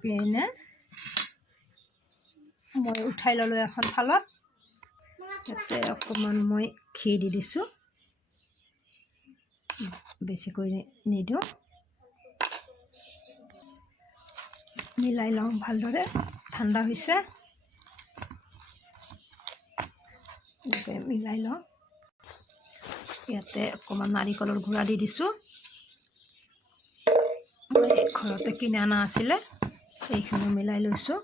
পিনে। মই উঠাই ল'লোঁ এখন থালত। তাতে অকণমান মই ঘি দি দিছোঁ। বেছিকৈ নিদিওঁ। মিলাই লওঁ ভালদৰে। ঠাণ্ডা হৈছে। এনেকৈ মিলাই লওঁ। ইয়াতে অকণমান নাৰিকলৰ গুড়া দি দিছোঁ। মই ঘৰতে কিনি অনা আছিলে। এইখিনি মিলাই লৈছোঁ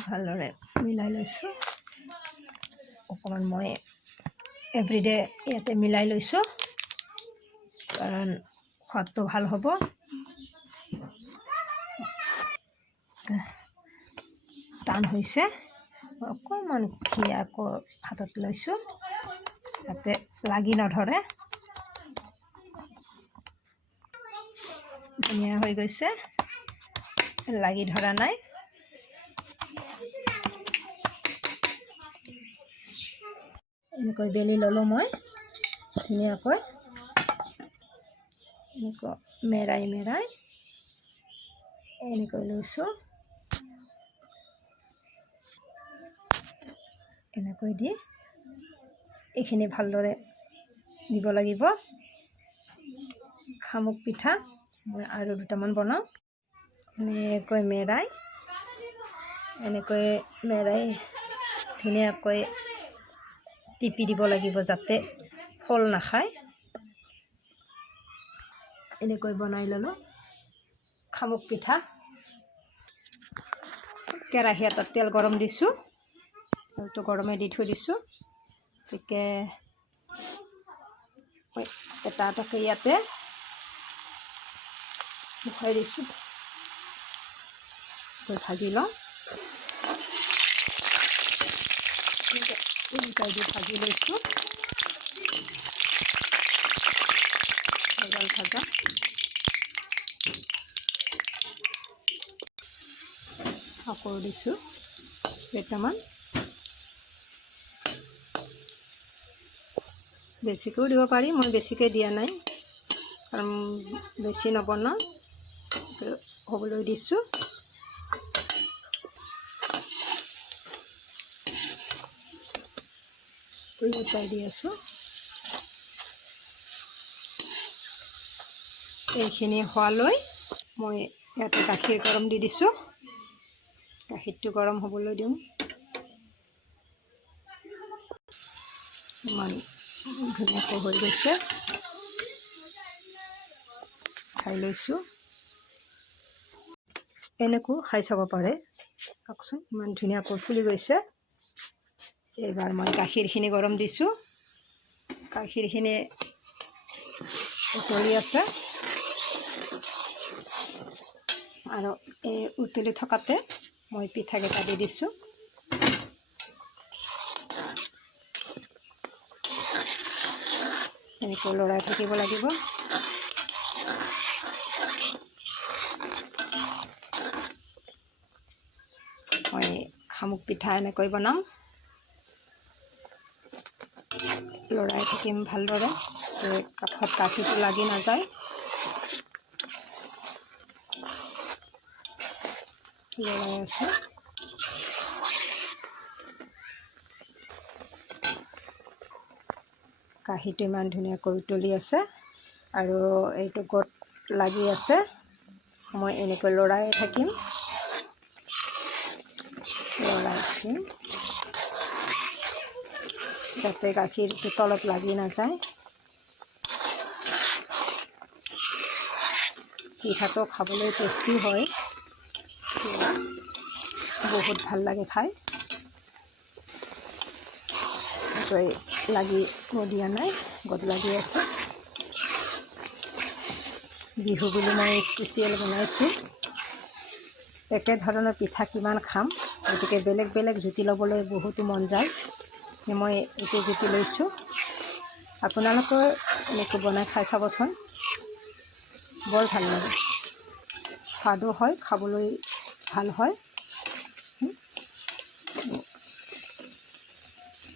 ভালদৰে মিলাই লৈছোঁ অকণমান মই এভৰিডে ইয়াতে মিলাই লৈছোঁ কাৰণ সোৱাদটো ভালো হ'ব। টান হৈছে। অকণমান ঘি আকৌ হাতত লৈছোঁ, যাতে লাগি নধৰে। ধুনীয়া হৈ গৈছে। লাগি ধৰা নাই। এনেকৈ বেলি ল'লোঁ মই, ধুনীয়াকৈ। এনেকৈ মেৰাই মেৰাই। এনেকৈ লৈছোঁ। এনেকৈ দি এইখিনি ভালদৰে দিব লাগিব। শামুক পিঠা। আৰু দুটামান বনাওঁ এনেকৈ মেৰাই এনেকৈ মেৰাই ধুনীয়াকৈ টিপি দিব লাগিব যাতে ফল নাখায়। এনেকৈ বনাই ল'লোঁ। শামুক পিঠা। কেৰাহী এটাত তেল গৰম দিছোঁ। তেলটো গৰমে দি থৈ দিছোঁ। গতিকে মই এটা এটাকৈ ইয়াতে মুখাই দিছোঁ গৈ ভাজি লওঁ। এনেকৈ দি ভাজি লৈছোঁ ভাজা। আকৌ দিছোঁ কেইটামান বেছিকৈও দিব পাৰি মই বেছিকৈ দিয়া নাই। কাৰণ বেছি নবনাওঁ হ'বলৈ দিছোঁ। উলটাই দি আছোঁ। এইখিনি হোৱালৈ মই ইয়াতে গাখীৰ গৰম দি দিছোঁ। গাখীৰটো গৰম হ'বলৈ দিওঁ। ইমান ধুনীয়াকৈ হৈ গৈছে। খাই লৈছোঁ। এনেকৈও খাই চাব পাৰে। চাওকচোন, ইমান ধুনীয়াকৈ ফুলি গৈছে। এইবাৰ মই গাখীৰখিনি গৰম দিছোঁ। গাখীৰখিনি উতলি আছে। আৰু এই উতলি থকাতে মই পিঠাকেইটা দি দিছোঁ। এনেকৈ লৰাই থাকিব লাগিব। মই শামুক পিঠা এনেকৈ বনাম। লৰাই থাকিম ভালদৰে কাষত গাখীৰটো লাগি নাযায়। লৰাই আছোঁ। কাঁহীটো ইমান ধুনীয়াকৈ উতলি আছে আৰু এইটো গত লাগি আছে। মই এনেকৈ লৰাই থাকিম। থাকিম যাতে গাখীৰটো তলত লাগি নাযায় পিঠাটো খাবলৈ টেষ্টি হয়। বহুত ভালো লাগে খাই। গৈ লাগি দিয়া নাই গত লাগি আছে। বিহু বুলি মই স্পেচিয়েল বনাইছোঁ। একে ধৰণৰ পিঠা কিমান খাম? গতিকে বেলেগ বেলেগ জুতি ল'বলৈ বহুতো মন যায়। মই এইটো জুতি লৈছোঁ। আপোনালোকৰ এনেকৈ বনাই খাই চাবচোন। বৰ ভালো লাগে। সোৱাদো হয়, খাবলৈ ভালো হয়।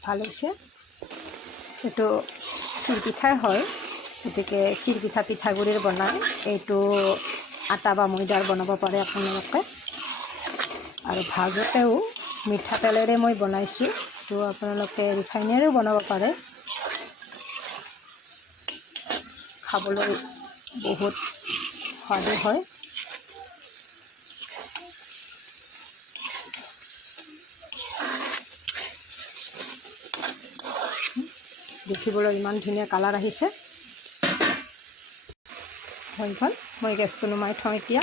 ভালো হৈছে। এইটো তিল পিঠাই হয়। গতিকে ক্ষীৰ পিঠা পিঠাগুড়িৰ বনাই। এইটো আটা বা ময়দাৰ বনাব পাৰে আপোনালোকে। আৰু ভাজোতেও মিঠাতেলেৰে মই বনাইছোঁ। তো আপোনালোকে ৰিফাইনেৰেও বনাব পাৰে। খাবলৈ বহুত সোৱাদো হয়। দেখিবলৈ ইমান ধুনীয়া কালাৰ আহিছে। হৈ মই গেছটো নুমাই থওঁ এতিয়া।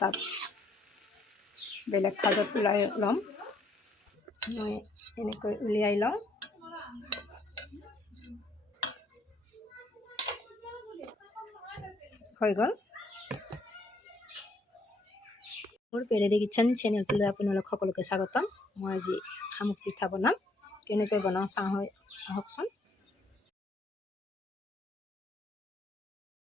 এটা বেলেগ সাজত ওলাই ল'ম। মই এনেকৈ উলিয়াই লওঁ হৈ গ'ল। মোৰ পেৰেদি কিটচেন চেনেলটোলৈ আপোনালোক সকলোকে স্বাগতম। মই আজি শামুক পিঠা বনাম। কেনেকৈ বনাওঁ চাওঁ হয় আহকচোন।